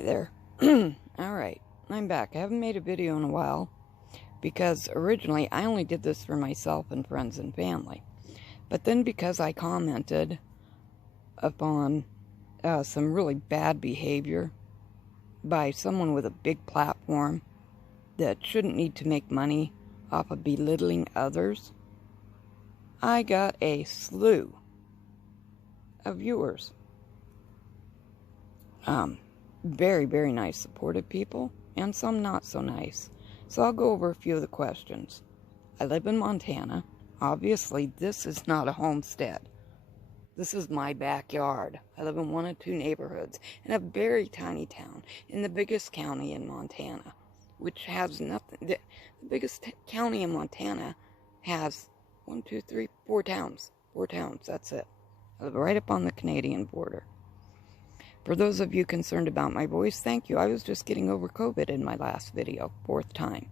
Hi there. Alright, I'm back. I haven't made a video in a while because originally I only did this for myself and friends and family. But then because I commented upon some really bad behavior by someone with a big platform that shouldn't need to make money off of belittling others, I got a slew of viewers. Very, very nice, supportive people, and some not so nice. So I'll go over a few of the questions. I live in Montana. Obviously, this is not a homestead. This is my backyard. I live in one of two neighborhoods in a very tiny town in the biggest county in Montana, which has nothing. The biggest county in Montana has 4 towns. 4 towns, that's it. I live right up on the Canadian border. For those of you concerned about my voice, thank you. I was just getting over COVID in my last video, 4th time.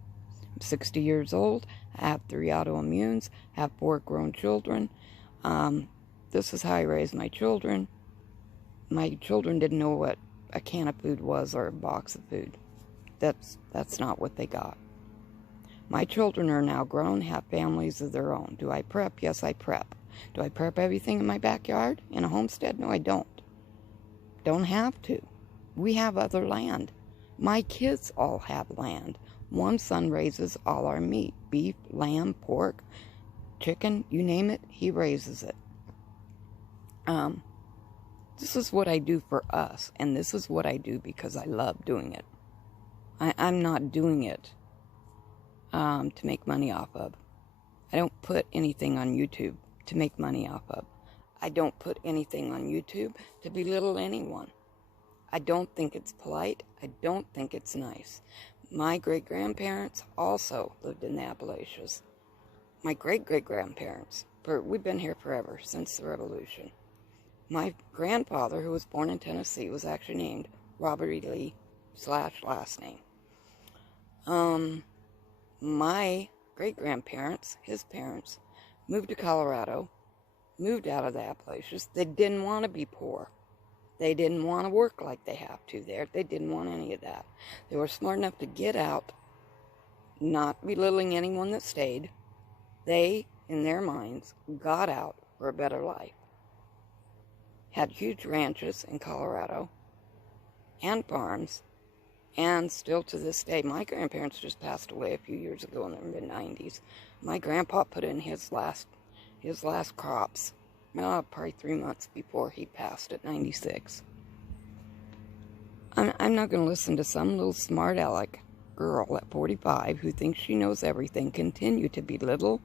I'm 60 years old. I have 3 autoimmunes. I have 4 grown children. This is how I raised my children. My children didn't know what a can of food was or a box of food. That's not what they got. My children are now grown, have families of their own. Do I prep? Yes, I prep. Do I prep everything in my backyard in a homestead? No, I don't. Don't have to. We have other land. My kids all have land. One son raises all our meat. Beef, lamb, pork, chicken, you name it, he raises it. This is what I do for us, and this is what I do because I love doing it. I'm not doing it to make money off of. I don't put anything on YouTube to make money off of. I don't put anything on YouTube to belittle anyone. I don't think it's polite. I don't think it's nice. My great-grandparents also lived in the Appalachians. My great-great-grandparents, we've been here forever, since the Revolution. My grandfather, who was born in Tennessee, was actually named Robert E. Lee / last name. My great-grandparents, his parents, moved to Colorado, moved out of the Appalachians. They didn't want to be poor. They didn't want to work like they have to there. They didn't want any of that. They were smart enough to get out, not belittling anyone that stayed. They, in their minds, got out for a better life. Had huge ranches in Colorado and farms, and still to this day, my grandparents just passed away a few years ago in the mid-90s. My grandpa put in his last crops, probably 3 months before he passed at 96. I'm not going to listen to some little smart aleck girl at 45 who thinks she knows everything continue to belittle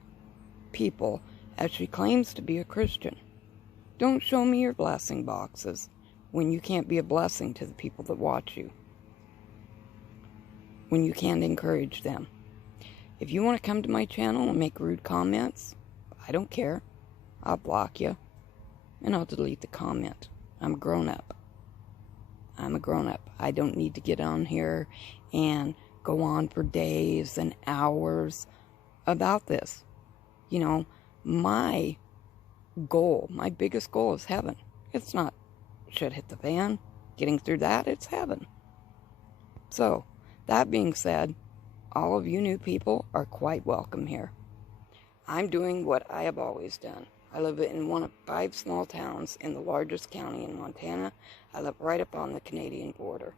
people as she claims to be a Christian. Don't show me your blessing boxes when you can't be a blessing to the people that watch you, when you can't encourage them. If you want to come to my channel and make rude comments, I don't care. I'll block you, and I'll delete the comment. I'm a grown-up. I'm a grown-up. I don't need to get on here and go on for days and hours about this. You know, my goal, my biggest goal is heaven. It's not shit hit the fan. Getting through that, it's heaven. So, that being said, all of you new people are quite welcome here. I'm doing what I have always done. I live in one of 5 small towns in the largest county in Montana. I live right up on the Canadian border.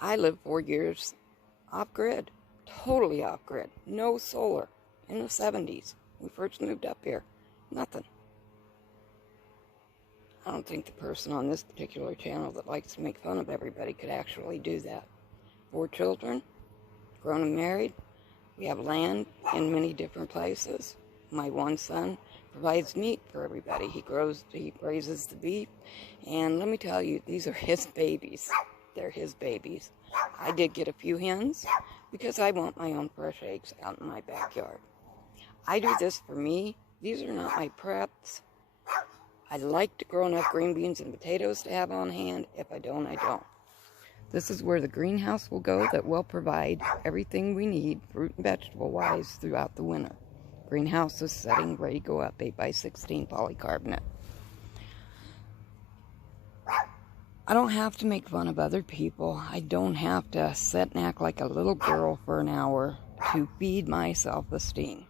I lived 4 years off-grid, totally off-grid, no solar, in the 70s. We first moved up here, nothing. I don't think the person on this particular channel that likes to make fun of everybody could actually do that. 4 children, grown and married. We have land in many different places. My one son provides meat for everybody. He raises the beef. And let me tell you, these are his babies. They're his babies. I did get a few hens because I want my own fresh eggs out in my backyard. I do this for me. These are not my preps. I like to grow enough green beans and potatoes to have on hand. If I don't, I don't. This is where the greenhouse will go that will provide everything we need, fruit and vegetable-wise, throughout the winter. Greenhouse is setting, ready to go up, 8x16 polycarbonate. I don't have to make fun of other people. I don't have to sit and act like a little girl for an hour to feed my self-esteem.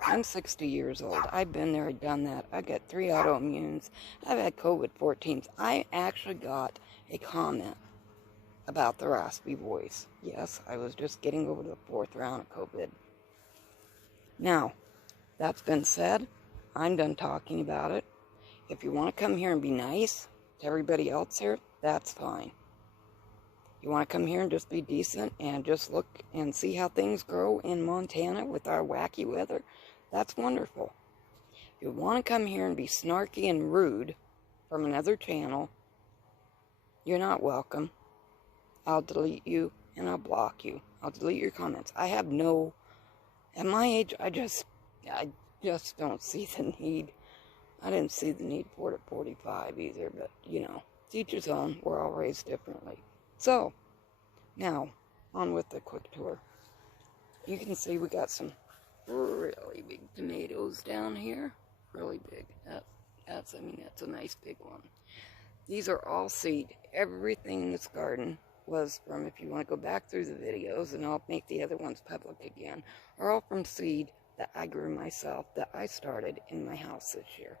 I'm 60 years old. I've been there, done that. I got 3 autoimmunes. I've had COVID-14s. I actually got a comment about the raspy voice. Yes, I was just getting over the 4th round of COVID. Now, that's been said. I'm done talking about it. If you want to come here and be nice to everybody else here, that's fine. You want to come here and just be decent and just look and see how things grow in Montana with our wacky weather, that's wonderful. If you want to come here and be snarky and rude from another channel, you're not welcome. I'll delete you and I'll block you. I'll delete your comments. I have no, at my age, I just don't see the need. I didn't see the need for it at 45 either, but, you know, to each his own. We're all raised differently. So, now, on with the quick tour. You can see we got some really big tomatoes down here. Really big. That's a nice big one. These are all seed. Everything in this garden was from, if you want to go back through the videos, and I'll make the other ones public again, are all from seed that I grew myself, that I started in my house this year.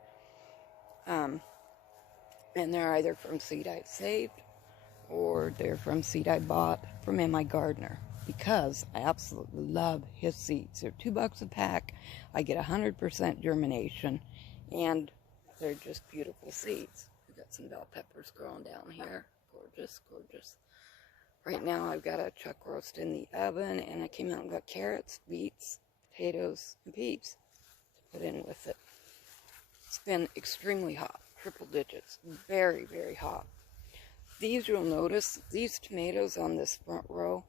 And they're either from seed I've saved, or they're from seed I bought from my gardener, because I absolutely love his seeds. They're $2 a pack. I get 100% germination, and they're just beautiful seeds. We've got some bell peppers growing down here. Gorgeous, gorgeous. Right now I've got a chuck roast in the oven, and I came out and got carrots, beets, potatoes, and peas to put in with it. It's been extremely hot, triple digits, very, very hot. These, you'll notice, these tomatoes on this front row,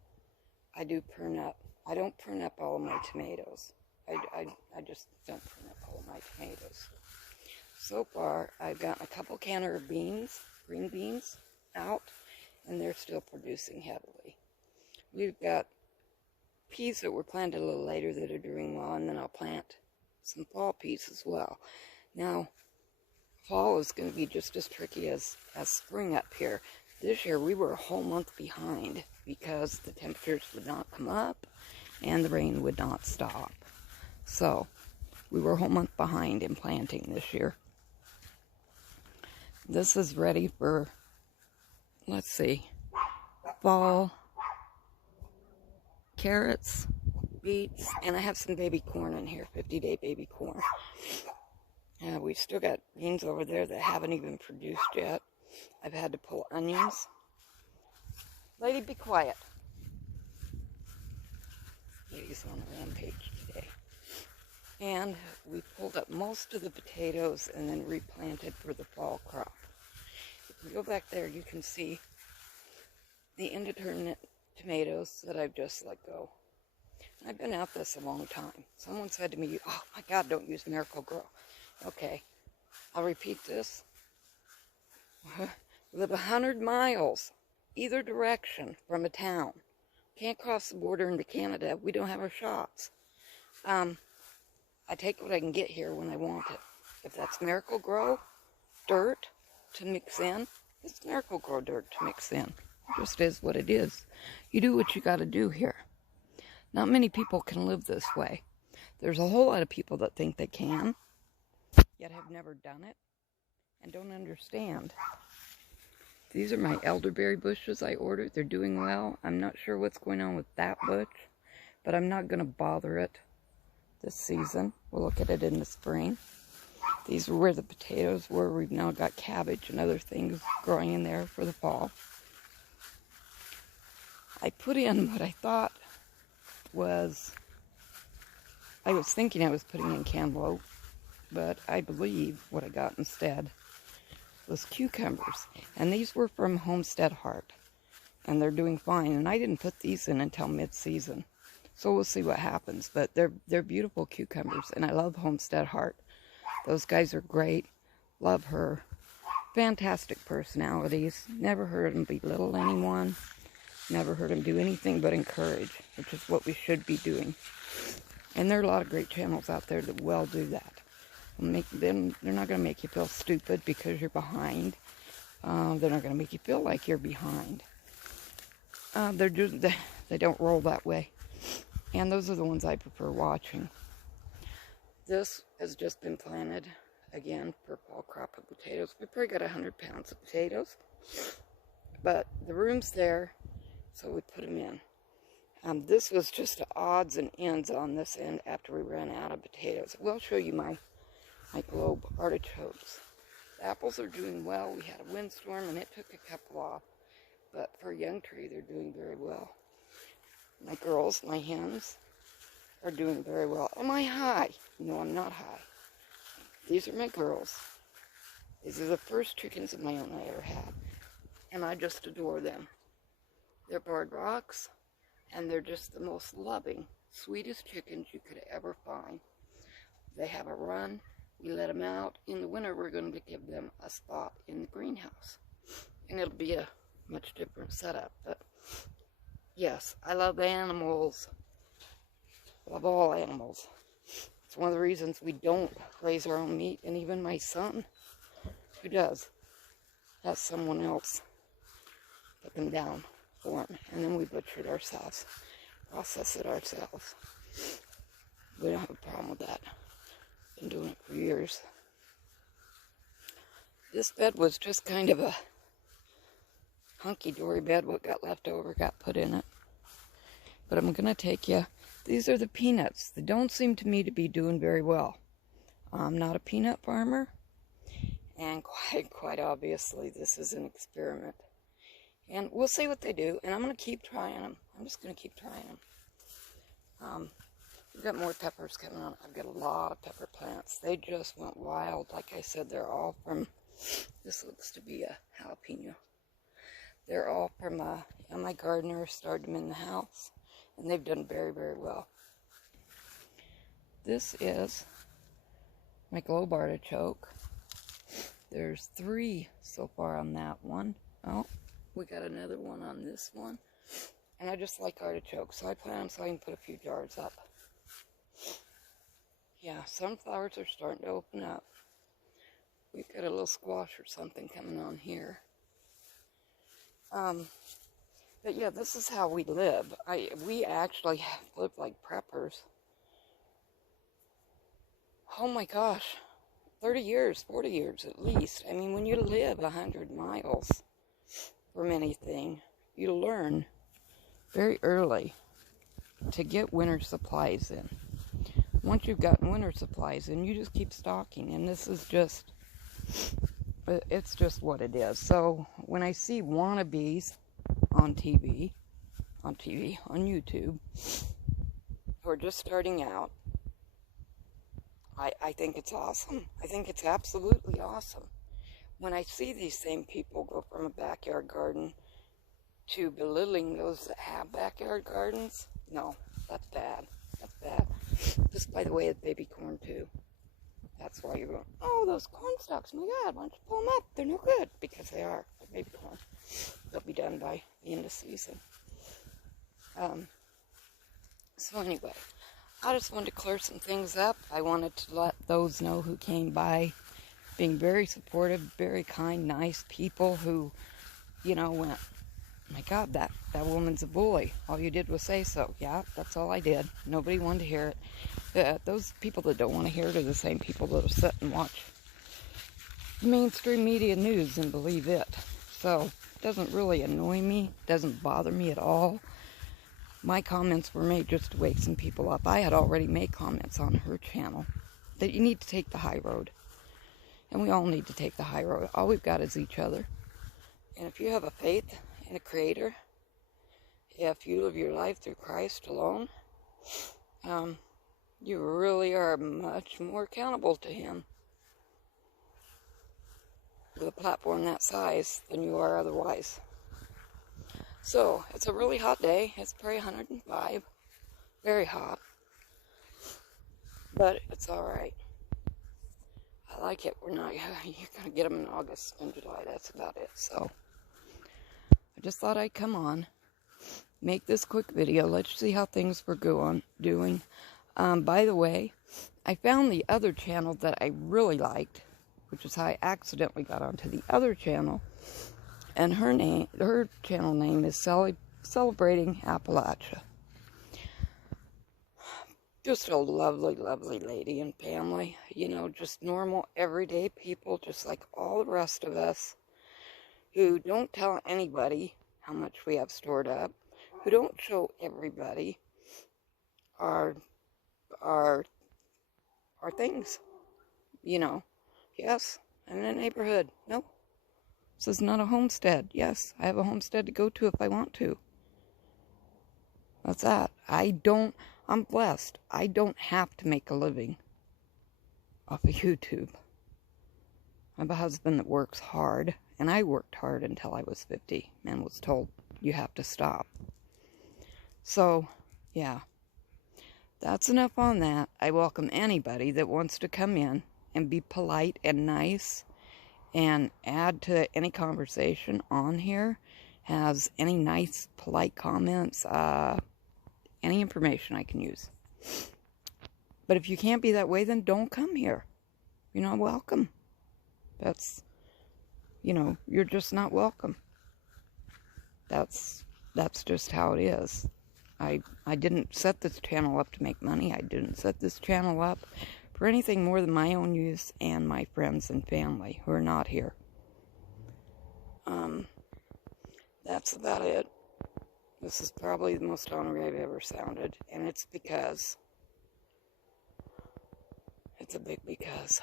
I do prune up. I don't prune up all of my tomatoes. I just don't prune up all of my tomatoes. So far, I've gotten a couple canner of beans, green beans, out, and they're still producing heavily. We've got peas that were planted a little later that are doing well, and then I'll plant some fall peas as well. Now, fall is going to be just as tricky as spring up here. This year we were a whole month behind because the temperatures would not come up and the rain would not stop. So we were a whole month behind in planting this year. This is ready for, let's see, fall carrots, beets, and I have some baby corn in here, 50-day baby corn. We've still got beans over there that haven't even produced yet. I've had to pull onions. Lady, be quiet. Lady's on a rampage today. And we pulled up most of the potatoes and then replanted for the fall crop. If you go back there, you can see the indeterminate tomatoes that I've just let go. I've been at this a long time. Someone said to me, oh my God, don't use Miracle-Gro. Okay, I'll repeat this. We live 100 miles either direction from a town. Can't cross the border into Canada. We don't have our shots. I take what I can get here when I want it. If that's Miracle-Gro dirt to mix in, it's Miracle-Gro dirt to mix in. It just is what it is. You do what you got to do here. Not many people can live this way. There's a whole lot of people that think they can, yet have never done it, and don't understand. These are my elderberry bushes I ordered. They're doing well. I'm not sure what's going on with that bush, but I'm not going to bother it this season. We'll look at it in the spring. These were where the potatoes were. We've now got cabbage and other things growing in there for the fall. I put in what I thought was, I was thinking I was putting in cantaloupe, but I believe what I got instead was cucumbers. And these were from Homestead Heart, and they're doing fine. And I didn't put these in until mid-season, so we'll see what happens. But they're beautiful cucumbers, and I love Homestead Heart. Those guys are great. Love her. Fantastic personalities. Never heard them belittle anyone. Never heard them do anything but encourage, which is what we should be doing. And there are a lot of great channels out there that will do that. They're not going to make you feel stupid because you're behind. They're not going to make you feel like you're behind. They don't roll that way. And those are the ones I prefer watching. This has just been planted again for fall crop of potatoes. We probably got 100 pounds of potatoes. But the room's there, so we put them in. This was just odds and ends on this end after we ran out of potatoes. We'll show you my globe artichokes. The apples are doing well. We had a windstorm and it took a couple off. But for a young tree, they're doing very well. My girls, my hens, are doing very well. Am I high? No, I'm not high. These are my girls. These are the first chickens of my own I ever had. And I just adore them. They're barred rocks, and they're just the most loving, sweetest chickens you could ever find. They have a run. We let them out. In the winter, we're going to give them a spot in the greenhouse. And it'll be a much different setup. But yes, I love animals. Love all animals. It's one of the reasons we don't raise our own meat. And even my son, who does, has someone else put them down for him. And then we butcher it ourselves. Process it ourselves. We don't have a problem with that. Been doing it for years. This bed was just kind of a hunky-dory bed. What got left over got put in it. But I'm going to take you. These are the peanuts. They don't seem to me to be doing very well. I'm not a peanut farmer. And quite obviously, this is an experiment. And we'll see what they do. And I'm going to keep trying them. I'm just going to keep trying them. We've got more peppers coming on. I've got a lot of pepper plants. They just went wild. Like I said, they're all from, this looks to be a jalapeno. They're all from, my gardener started them in the house. And they've done very, very well. This is my globe artichoke. There's 3 so far on that one. Oh, we got another one on this one. And I just like artichokes, so I plan so I can put a few jars up. Yeah, sunflowers are starting to open up. We've got a little squash or something coming on here. But yeah, this is how we live. We actually live like preppers. Oh my gosh, 30 years, 40 years at least. I mean, when you live 100 miles from anything, you learn very early to get winter supplies in. Once you've gotten winter supplies in, you just keep stocking. And this is just, it's just what it is. So when I see wannabes on YouTube, who are just starting out, I think it's awesome. I think it's absolutely awesome. When I see these same people go from a backyard garden to belittling those that have backyard gardens, no, that's bad. That's bad. Just by the way, it's baby corn too. That's why you're going, oh, those corn stalks, my God, why don't you pull them up? They're no good, because they are. They're baby corn. They'll be done by the end of season. So anyway, I just wanted to clear some things up. I wanted to let those know who came by, being very supportive, very kind, nice people who, you know, went, my God, that woman's a bully. All you did was say so. Yeah, that's all I did. Nobody wanted to hear it. Those people that don't want to hear it are the same people that'll sit and watch the mainstream media news and believe it. So it doesn't really annoy me. It doesn't bother me at all. My comments were made just to wake some people up. I had already made comments on her channel that you need to take the high road. And we all need to take the high road. All we've got is each other. And if you have a faith in a creator, if you live your life through Christ alone, you really are much more accountable to him with a platform that size than you are otherwise. So, it's a really hot day. It's probably 105. Very hot. But it's alright. I like it. You're going to get them in August and July. That's about it. So, I just thought I'd come on, make this quick video. Let's see how things were doing. By the way, I found the other channel that I really liked, which is how I accidentally got onto the other channel. And her channel name is Celebrating Appalachia. Just a lovely, lovely lady and family. You know, just normal, everyday people, just like all the rest of us, who don't tell anybody how much we have stored up, who don't show everybody our things. You know, yes, I'm in a neighborhood. No, this is not a homestead. Yes, I have a homestead to go to if I want to. That's that. I'm blessed. I don't have to make a living off of YouTube. I have a husband that works hard, and I worked hard until I was 50 and was told you have to stop. So, yeah, that's enough on that. I welcome anybody that wants to come in and be polite and nice and add to any conversation on here, has any nice, polite comments, any information I can use. But if you can't be that way, then don't come here. You're not welcome. That's, you know, you're just not welcome. That's just how it is. I didn't set this channel up to make money. I didn't set this channel up for anything more than my own use and my friends and family who are not here. That's about it. This is probably the most honorary I've ever sounded, and it's because, it's a big because.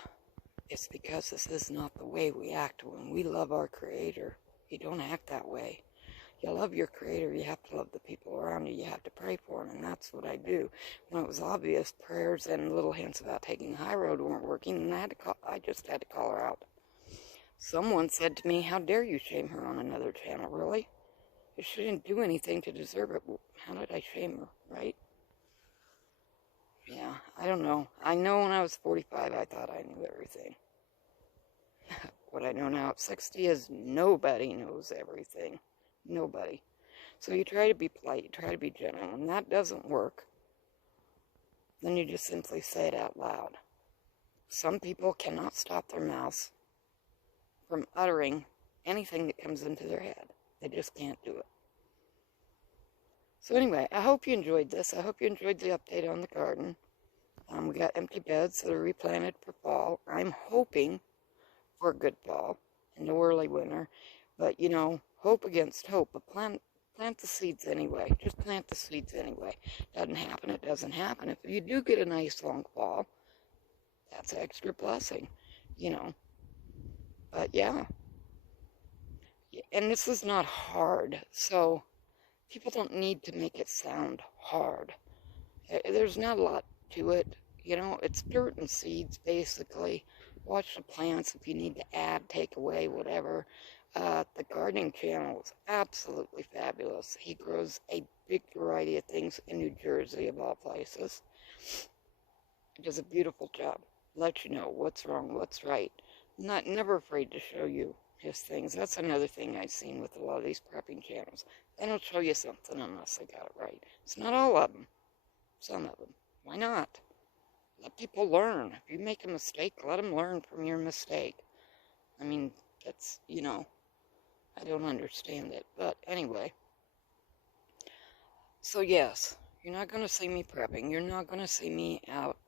It's because this is not the way we act when we love our Creator. You don't act that way. You love your Creator, you have to love the people around you, you have to pray for them, and that's what I do. When it was obvious prayers and little hints about taking the high road weren't working, and I just had to call her out. Someone said to me, how dare you shame her on another channel, really? If she didn't do anything to deserve it, how did I shame her, right? Yeah, I don't know. I know when I was 45, I thought I knew everything. What I know now at 60 is nobody knows everything. Nobody. So you try to be polite, you try to be gentle. When that doesn't work, then you just simply say it out loud. Some people cannot stop their mouths from uttering anything that comes into their head. They just can't do it. So anyway, I hope you enjoyed this. I hope you enjoyed the update on the garden. We got empty beds that are replanted for fall. I'm hoping for a good fall and no early winter. But, you know, hope against hope. But plant the seeds anyway. Just plant the seeds anyway. Doesn't happen, it doesn't happen. If you do get a nice long fall, that's an extra blessing, you know. But, yeah. And this is not hard, so people don't need to make it sound hard. There's not a lot to it, you know. It's dirt and seeds, basically. Watch the plants if you need to add, take away, whatever. The gardening channel is absolutely fabulous. He grows a big variety of things in New Jersey, of all places. He does a beautiful job. Let you know what's wrong, what's right. Never afraid to show you his things. That's another thing I've seen with a lot of these prepping channels. They don't show you something unless they got it right. It's not all of them. Some of them. Why not? Let people learn. If you make a mistake, let them learn from your mistake. I mean, that's, you know, I don't understand it. But anyway. So yes, you're not going to see me prepping. You're not going to see me out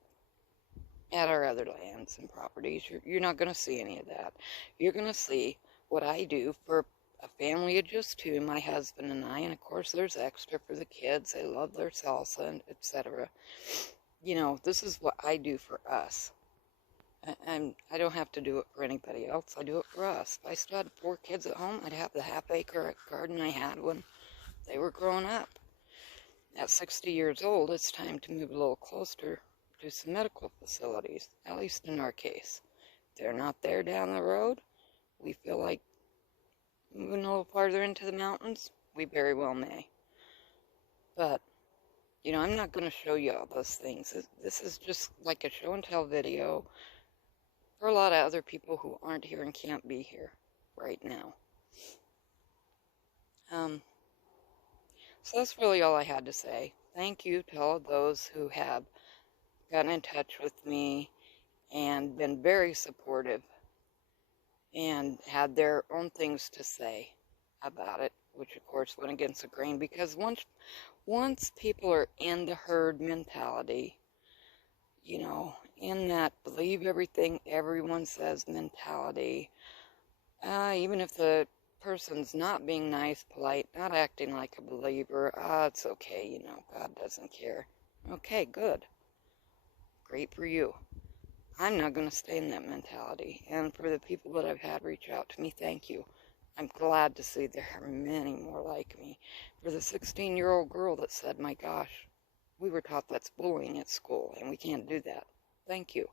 at our other lands and properties. You're not going to see any of that. You're going to see what I do for a family of just two, my husband and I, and of course there's extra for the kids. They love their salsa and etc. You know, this is what I do for us. And I don't have to do it for anybody else. I do it for us. If I still had 4 kids at home, I'd have the half-acre garden I had when they were growing up. At 60 years old, it's time to move a little closer to some medical facilities, at least in our case. If they're not there down the road, we feel like moving a little farther into the mountains, we very well may. But, you know, I'm not going to show you all those things. This is just like a show and tell video for a lot of other people who aren't here and can't be here right now. So that's really all I had to say. Thank you to all of those who have gotten in touch with me and been very supportive and had their own things to say. about it, which of course went against the grain, because once people are in the herd mentality, you know, in that believe everything everyone says mentality, even if the person's not being nice, polite, not acting like a believer, it's okay, you know, God doesn't care. Okay, good. Great for you. I'm not going to stay in that mentality. And for the people that I've had reach out to me, thank you. I'm glad to see there are many more like me. For the 16-year-old girl that said, my gosh, we were taught that's bullying at school and we can't do that. Thank you.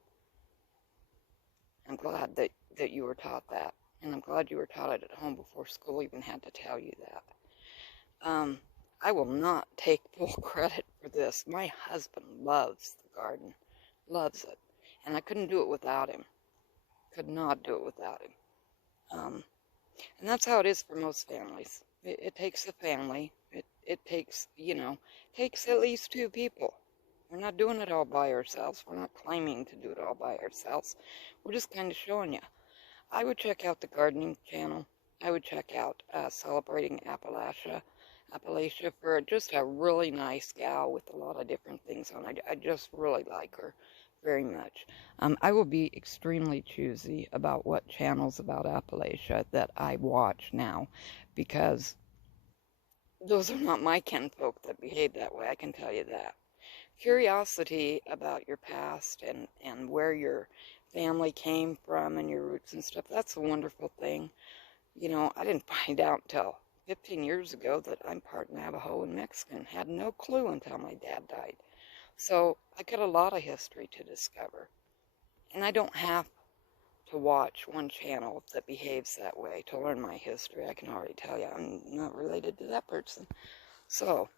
I'm glad that you were taught that. And I'm glad you were taught it at home before school even had to tell you that. I will not take full credit for this. My husband loves the garden, loves it. And I couldn't do it without him. Could not do it without him. And that's how it is for most families. It takes a family. It takes, you know, takes at least two people. We're not doing it all by ourselves. We're not claiming to do it all by ourselves. We're just kind of showing you. I would check out the gardening channel. I would check out Celebrating Appalachia for just a really nice gal with a lot of different things on. I just really like her very much. I will be extremely choosy about what channels about Appalachia that I watch now, because those are not my kinfolk that behave that way, I can tell you that. Curiosity about your past and where your family came from and your roots and stuff, that's a wonderful thing. You know, I didn't find out until 15 years ago that I'm part Navajo and Mexican. Had no clue until my dad died. So I got a lot of history to discover. And I don't have to watch one channel that behaves that way to learn my history. I can already tell you I'm not related to that person. So,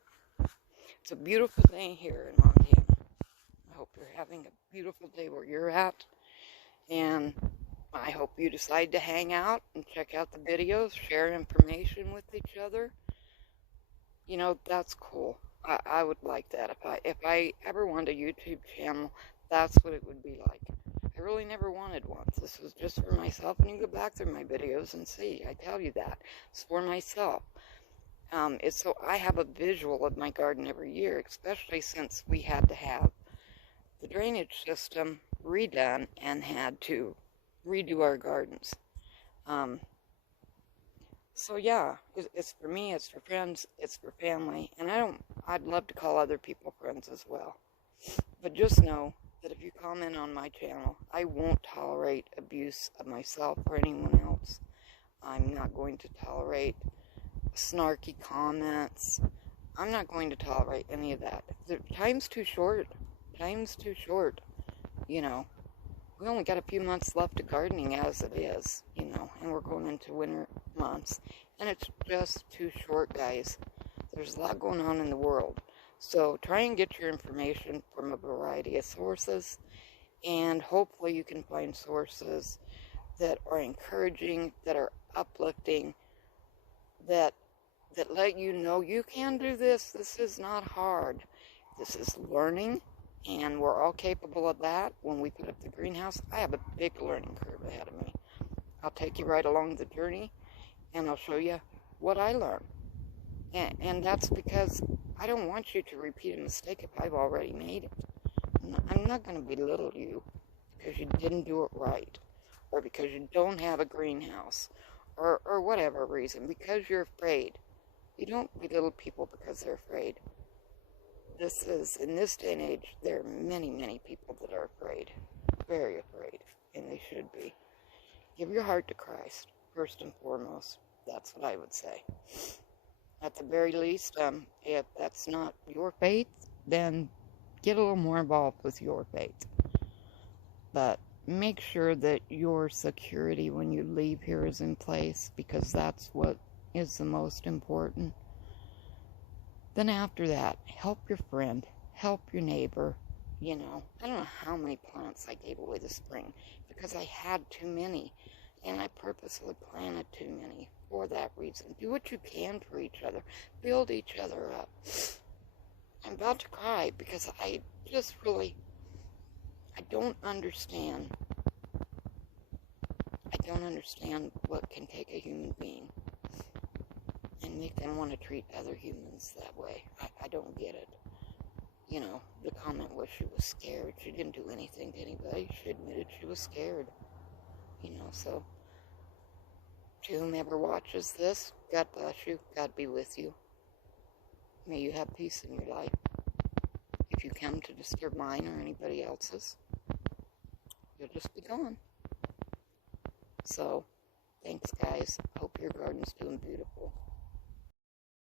it's a beautiful day here in Montana. I hope you're having a beautiful day where you're at. And I hope you decide to hang out and check out the videos, share information with each other. You know, that's cool. I would like that. If I ever wanted a YouTube channel, that's what it would be like. I really never wanted one. This was just for myself, and you can go back through my videos and see. I tell you that. It's for myself. It's so I have a visual of my garden every year, especially since we had to have the drainage system redone and had to redo our gardens. So yeah, it's for me, it's for friends, it's for family, and I'd love to call other people friends as well. But just know that if you comment on my channel, I won't tolerate abuse of myself or anyone else. I'm not going to tolerate snarky comments. I'm not going to tolerate any of that. Time's too short. Time's too short. You know, we only got a few months left of gardening as it is, you know, and we're going into winter months. And it's just too short, guys. There's a lot going on in the world. So try and get your information from a variety of sources, and hopefully you can find sources that are encouraging, that are uplifting, that let you know you can do this. This is not hard. This is learning, and we're all capable of that. When we put up the greenhouse, I have a big learning curve ahead of me. I'll take you right along the journey, and I'll show you what I learned. And that's because I don't want you to repeat a mistake if I've already made it. I'm not going to belittle you because you didn't do it right, or because you don't have a greenhouse, or whatever reason, because you're afraid. You don't belittle people because they're afraid. In this day and age, there are many, many people that are afraid, very afraid, and they should be. Give your heart to Christ, first and foremost. That's what I would say. At the very least, if that's not your faith, then get a little more involved with your faith. But make sure that your security when you leave here is in place, because that's what is the most important. Then after that, help your friend, help your neighbor. You know, I don't know how many plants I gave away this spring because I had too many, and I purposely planted too many for that reason. Do what you can for each other. Build each other up. I'm about to cry because I just really, I don't understand what can take a human being make them want to treat other humans that way. I don't get it. You know, the comment was she was scared. She didn't do anything to anybody. She admitted she was scared. You know, so to whomever watches this, God bless you. God be with you. May you have peace in your life. If you come to disturb mine or anybody else's, you'll just be gone. So, thanks guys. Hope your garden's doing beautiful.